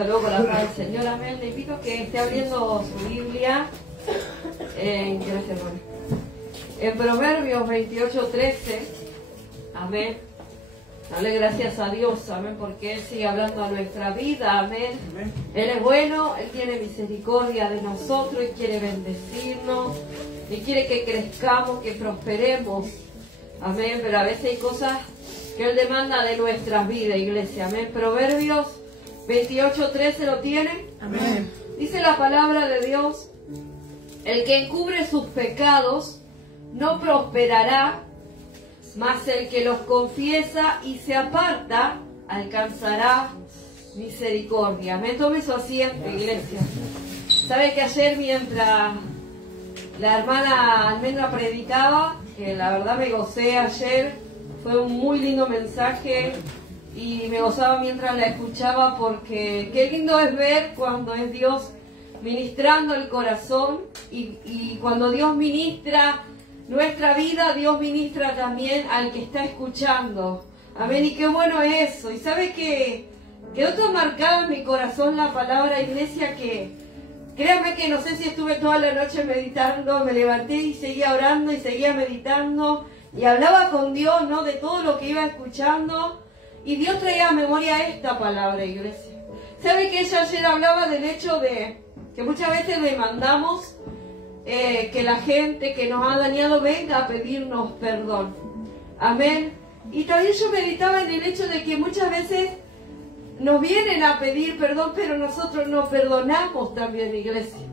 saludo con la paz del Señor, amén. Le invito a que esté abriendo su Biblia gracias, hermano. En Proverbios 28:13, amén. Dale gracias a Dios, amén, porque Él sigue hablando a nuestra vida, amén. Él es bueno, Él tiene misericordia de nosotros y quiere bendecirnos y quiere que crezcamos, que prosperemos, amén. Pero a veces hay cosas que Él demanda de nuestras vidas, iglesia, amén. Proverbios 28:13, ¿lo tienen? Amén. Dice la palabra de Dios: el que encubre sus pecados no prosperará, mas el que los confiesa y se aparta alcanzará misericordia. Amén. Tome su asiento, iglesia. ¿Sabe que ayer, mientras la hermana Almendra predicaba, que la verdad me gocé ayer, fue un muy lindo mensaje y me gozaba mientras la escuchaba, porque qué lindo es ver cuando es Dios ministrando el corazón y cuando Dios ministra nuestra vida, Dios ministra también al que está escuchando. Amén. Y qué bueno es eso. Y sabe que quedó tan marcada en mi corazón la palabra, iglesia, que créame que no sé si estuve toda la noche meditando, me levanté y seguía orando y seguía meditando y hablaba con Dios, ¿no?, de todo lo que iba escuchando, y Dios traía a memoria esta palabra, iglesia. ¿Sabe que ella ayer hablaba del hecho de que muchas veces demandamos que la gente que nos ha dañado venga a pedirnos perdón? Amén. Y también yo meditaba en el hecho de que muchas veces nos vienen a pedir perdón, pero nosotros no perdonamos también, iglesia.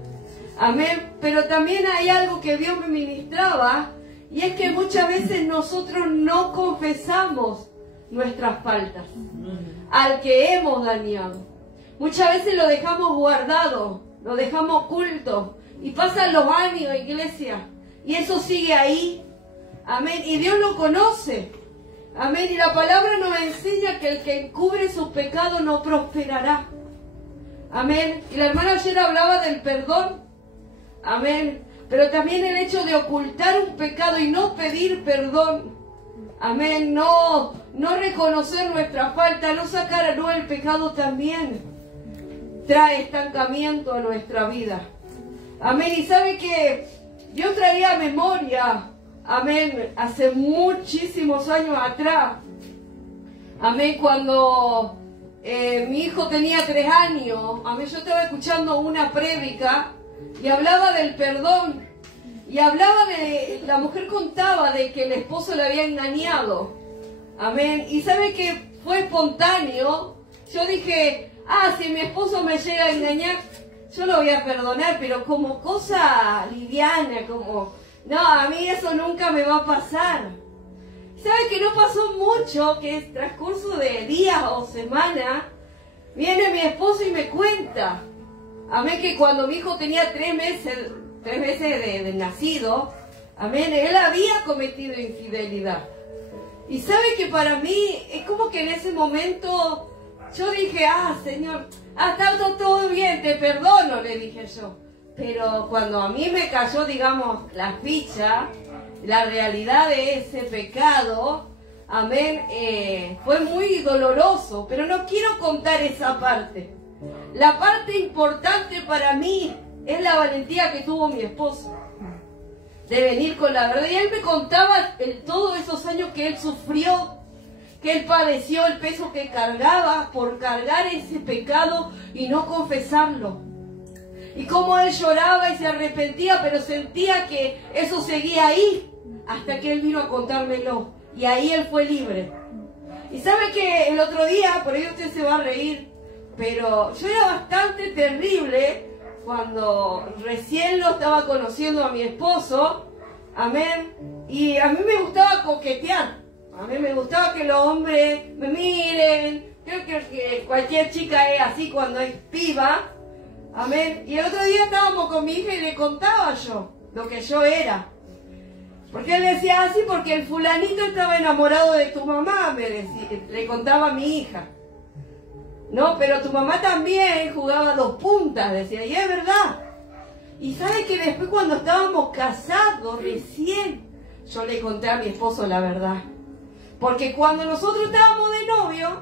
Amén. Pero también hay algo que Dios me ministraba, y es que muchas veces nosotros no confesamos nuestras faltas al que hemos dañado. Muchas veces lo dejamos guardado, lo dejamos oculto, y pasan los años, iglesia, y eso sigue ahí. Amén. Y Dios lo conoce. Amén. Y la palabra nos enseña que el que encubre sus pecados no prosperará. Amén. Y la hermana ayer hablaba del perdón. Amén. Pero también el hecho de ocultar un pecado y no pedir perdón. Amén. No reconocer nuestra falta, no sacar a luz el pecado, también trae estancamiento a nuestra vida. Amén. Y sabe que Dios traía a memoria, amén, hace muchísimos años atrás, amén, cuando mi hijo tenía 3 años, amén, yo estaba escuchando una prédica y hablaba del perdón, y hablaba de, la mujer contaba de que el esposo le había engañado, amén, y sabe que fue espontáneo. Yo dije, si mi esposo me llega a engañar, yo lo voy a perdonar, pero como cosa liviana, como, no, a mí eso nunca me va a pasar. ¿Sabe que no pasó mucho, que es transcurso de días o semanas, viene mi esposo y me cuenta, amén, que cuando mi hijo tenía 3 meses de nacido, amén, él había cometido infidelidad. Y sabe que para mí, es como que en ese momento yo dije, Señor, está todo bien, te perdono, le dije yo. Pero cuando a mí me cayó, digamos, la ficha, la realidad de ese pecado, amén, fue muy doloroso. Pero no quiero contar esa parte. La parte importante para mí es la valentía que tuvo mi esposo de venir con la verdad. Y él me contaba todos esos años que él sufrió, que él padeció, el peso que cargaba por cargar ese pecado y no confesarlo. Y cómo él lloraba y se arrepentía, pero sentía que eso seguía ahí, hasta que él vino a contármelo. Y ahí él fue libre. Y sabe que el otro día, por ahí usted se va a reír, pero yo era bastante terrible cuando recién lo estaba conociendo a mi esposo, amén, y a mí me gustaba coquetear. A mí me gustaba que los hombres me miren. Creo que cualquier chica es así cuando es piba. Amén. Y el otro día estábamos con mi hija y le contaba yo lo que yo era. Porque él decía así, porque el fulanito estaba enamorado de tu mamá, me decía, le contaba a mi hija. No, pero tu mamá también jugaba 2 puntas, decía, y es verdad. Y sabe que después, cuando estábamos casados recién, yo le conté a mi esposo la verdad. Porque cuando nosotros estábamos de novio,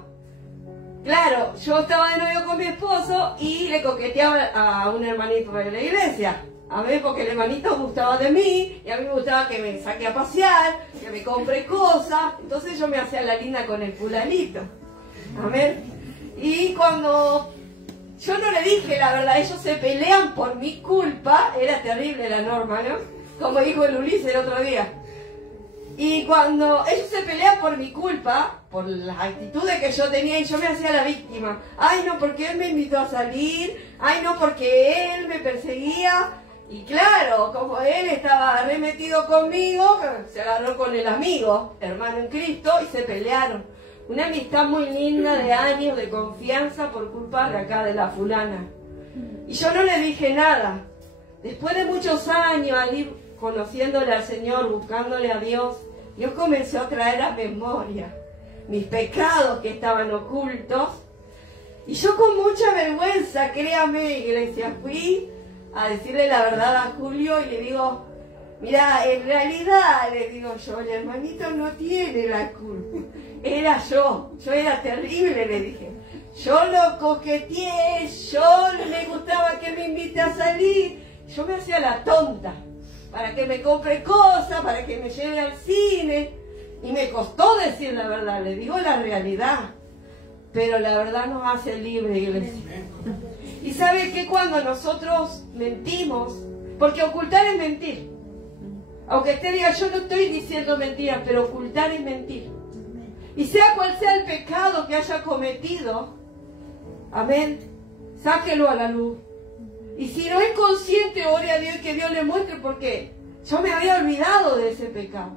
claro, yo estaba de novio con mi esposo y le coqueteaba a un hermanito de la iglesia. A mí porque el hermanito gustaba de mí y a mí me gustaba que me saque a pasear, que me compre cosas. Entonces yo me hacía la linda con el fulanito. Amén. Y cuando yo no le dije la verdad, ellos se pelean por mi culpa. Era terrible la norma, ¿no? Como dijo el Ulises el otro día. Y cuando ellos se pelean por mi culpa, por las actitudes que yo tenía, y yo me hacía la víctima. Ay, no, porque él me invitó a salir. Ay, no, porque él me perseguía. Y claro, como él estaba remetido conmigo, se agarró con el amigo, hermano en Cristo, y se pelearon. Una amistad muy linda de años, de confianza, por culpa de acá, de la fulana. Y yo no le dije nada. Después de muchos años, al ir conociéndole al Señor, buscándole a Dios, Dios comenzó a traer a memoria mis pecados que estaban ocultos. Y yo con mucha vergüenza, créame, iglesia, fui a decirle la verdad a Julio y le digo, mira, en realidad, le digo yo, el hermanito no tiene la culpa. Era yo era terrible, le dije. Yo lo coqueteé, yo le gustaba que me invite a salir. Yo me hacía la tonta, para que me compre cosas, para que me lleve al cine. Y me costó decir la verdad, le digo la realidad. Pero la verdad nos hace libre, iglesia. Y sabe que cuando nosotros mentimos, porque ocultar es mentir. Aunque usted diga, yo no estoy diciendo mentiras, pero ocultar es mentir. Y sea cual sea el pecado que haya cometido, amén, sáquelo a la luz. Y si no es consciente, ore a Dios y que Dios le muestre, porque yo me había olvidado de ese pecado.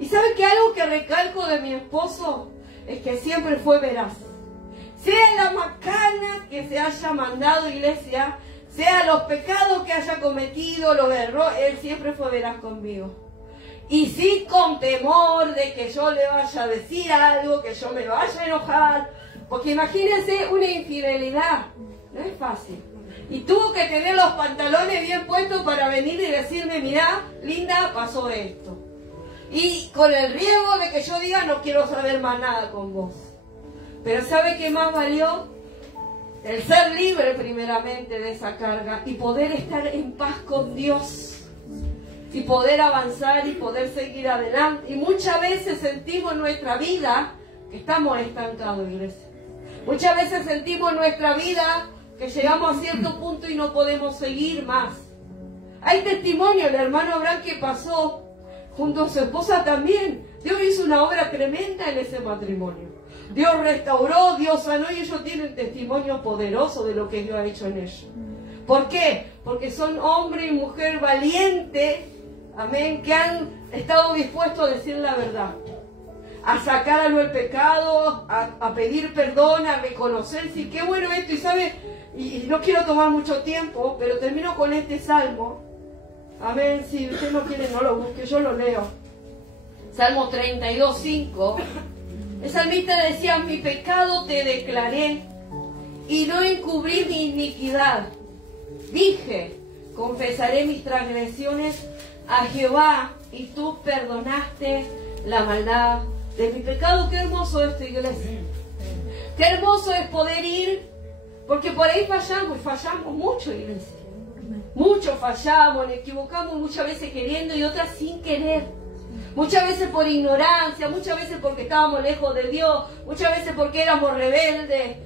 Y sabe que algo que recalco de mi esposo es que siempre fue veraz. Sea la macana que se haya mandado, iglesia, sea los pecados que haya cometido, los errores, él siempre fue veraz conmigo. Y sí con temor de que yo le vaya a decir algo, que yo me vaya a enojar. Porque imagínense una infidelidad, no es fácil. Y tuvo que tener los pantalones bien puestos para venir y decirme, mirá, linda, pasó esto. Y con el riesgo de que yo diga, no quiero saber más nada con vos. Pero ¿sabe qué más valió? El ser libre primeramente de esa carga y poder estar en paz con Dios. Y poder avanzar y poder seguir adelante. Y muchas veces sentimos en nuestra vida que estamos estancados, iglesia. Muchas veces sentimos en nuestra vida que llegamos a cierto punto y no podemos seguir más. Hay testimonio, el hermano Abraham que pasó junto a su esposa también. Dios hizo una obra tremenda en ese matrimonio. Dios restauró, Dios sanó y ellos tienen testimonio poderoso de lo que Dios ha hecho en ellos. ¿Por qué? Porque son hombre y mujer valientes, amén, que han estado dispuestos a decir la verdad, a sacar a lo el pecado, a pedir perdón, a reconocer, sí, qué bueno esto, y sabe, y no quiero tomar mucho tiempo, pero termino con este salmo, amén, si usted no quiere no lo busque, yo lo leo, Salmo 32:5, el salmista decía, mi pecado te declaré, y no encubrí mi iniquidad, dije, confesaré mis transgresiones a Jehová, y tú perdonaste la maldad de mi pecado. Qué hermoso esto, iglesia. Qué hermoso es poder ir, porque por ahí fallamos, y fallamos mucho, iglesia. Mucho fallamos, nos equivocamos muchas veces queriendo y otras sin querer. Muchas veces por ignorancia, muchas veces porque estábamos lejos de Dios, muchas veces porque éramos rebeldes.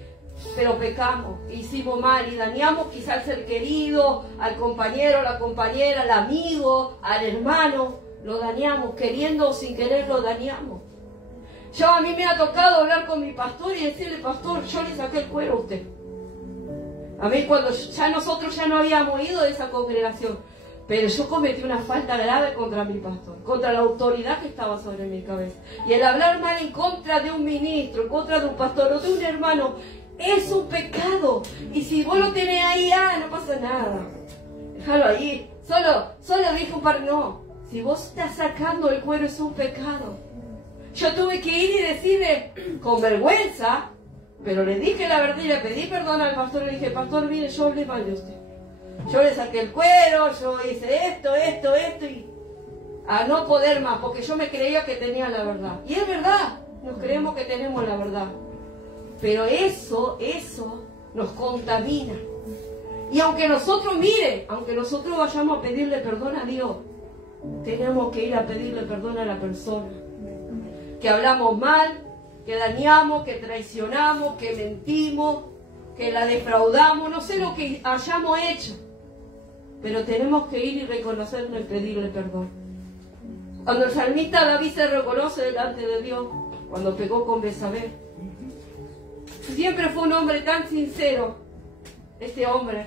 Pero pecamos, hicimos mal y dañamos quizá al ser querido, al compañero, la compañera, al amigo, al hermano. Lo dañamos, queriendo o sin querer lo dañamos. A mí me ha tocado hablar con mi pastor y decirle, pastor, yo le saqué el cuero a usted. A mí cuando ya nosotros ya no habíamos ido de esa congregación, pero yo cometí una falta grave contra mi pastor, contra la autoridad que estaba sobre mi cabeza. Y el hablar mal en contra de un ministro, en contra de un pastor o de un hermano, es un pecado. Y si vos lo tenés ahí, no pasa nada. Déjalo ahí. Solo dije un par, no. Si vos estás sacando el cuero es un pecado. Yo tuve que ir y decirle con vergüenza, pero le dije la verdad y le pedí perdón al pastor. Le dije, pastor, mire, yo hablé mal de usted. Yo le saqué el cuero, yo hice esto, y a no poder más, porque yo me creía que tenía la verdad. Y es verdad, nos creemos que tenemos la verdad. Pero eso nos contamina. Y aunque nosotros, mire, aunque nosotros vayamos a pedirle perdón a Dios, tenemos que ir a pedirle perdón a la persona. Que hablamos mal, que dañamos, que traicionamos, que mentimos, que la defraudamos, no sé lo que hayamos hecho. Pero tenemos que ir y reconocerlo y pedirle perdón. Cuando el salmista David se reconoce delante de Dios, cuando pecó con Betsabé, siempre fue un hombre tan sincero, este hombre.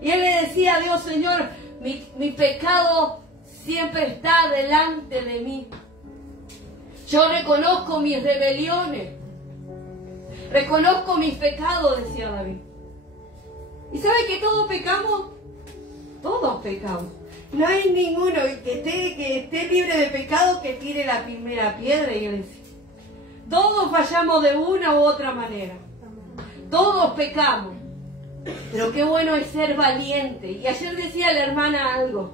Y él le decía a Dios, Señor, mi pecado siempre está delante de mí. Yo reconozco mis rebeliones, reconozco mis pecados, decía David. ¿Y sabe que todos pecamos? Todos pecamos. No hay ninguno que esté libre de pecado que tire la primera piedra, iglesia. Todos fallamos de una u otra manera. Todos pecamos. Pero qué bueno es ser valiente. Y ayer decía la hermana algo.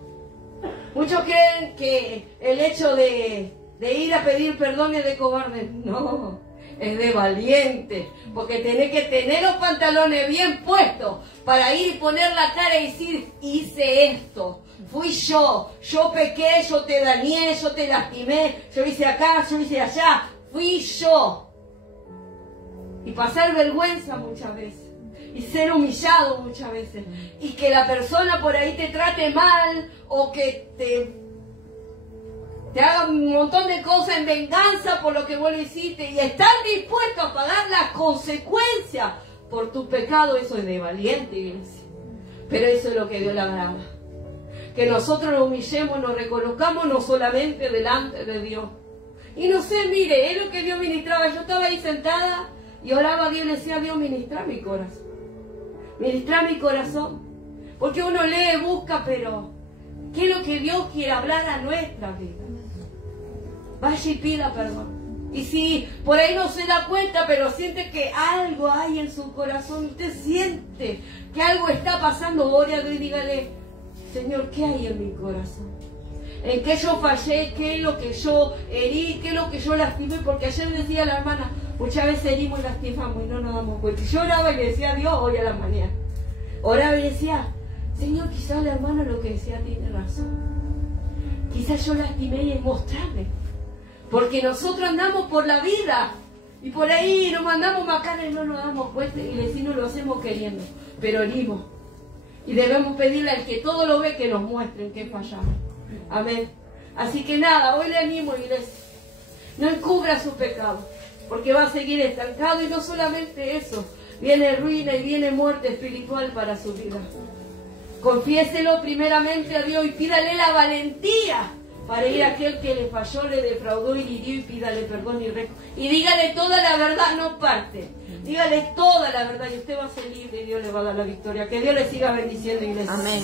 Muchos creen que el hecho de ir a pedir perdón es de cobarde. No, es de valiente. Porque tenés que tener los pantalones bien puestos para ir y poner la cara y decir, hice esto. Fui yo pequé, yo te dañé, yo te lastimé, yo hice acá, yo hice allá. Fui yo. Y pasar vergüenza muchas veces. Y ser humillado muchas veces. Y que la persona por ahí te trate mal. O que te haga un montón de cosas en venganza por lo que vos le hiciste. Y estar dispuesto a pagar las consecuencias por tu pecado. Eso es de valiente, iglesia. Pero eso es lo que Dios le agrada. Que nosotros nos humillemos, nos reconozcamos no solamente delante de Dios. Y no sé, mire, es lo que Dios ministraba. Yo estaba ahí sentada y oraba a Dios y le decía a Dios, ministra mi corazón. Ministra mi corazón. Porque uno lee, busca, pero ¿qué es lo que Dios quiere hablar a nuestra vida? Vaya y pida perdón. Y si por ahí no se da cuenta, pero siente que algo hay en su corazón, usted siente que algo está pasando, ore a Dios y dígale, Señor, ¿qué hay en mi corazón? ¿En qué yo fallé? ¿Qué es lo que yo herí? ¿Qué es lo que yo lastimé? Porque ayer decía la hermana, muchas veces herimos y lastimamos y no nos damos cuenta. Y yo oraba y le decía a Dios hoy a la mañana. Oraba y decía, Señor, quizás la hermana lo que decía tiene razón. Quizás yo lastimé y es mostrarme. Porque nosotros andamos por la vida y por ahí nos mandamos macanas y no nos damos cuenta y decimos lo hacemos queriendo. Pero herimos. Y debemos pedirle al que todo lo ve que nos muestre en qué fallamos. Amén. Así que nada, hoy le animo, iglesia. No encubra su pecado, porque va a seguir estancado y no solamente eso. Viene ruina y viene muerte espiritual para su vida. Confiéselo primeramente a Dios y pídale la valentía para ir a aquel que le falló, le defraudó y le hirió y pídale perdón y dígale toda la verdad, no parte. Dígale toda la verdad y usted va a ser libre y Dios le va a dar la victoria. Que Dios le siga bendiciendo, iglesia. Amén.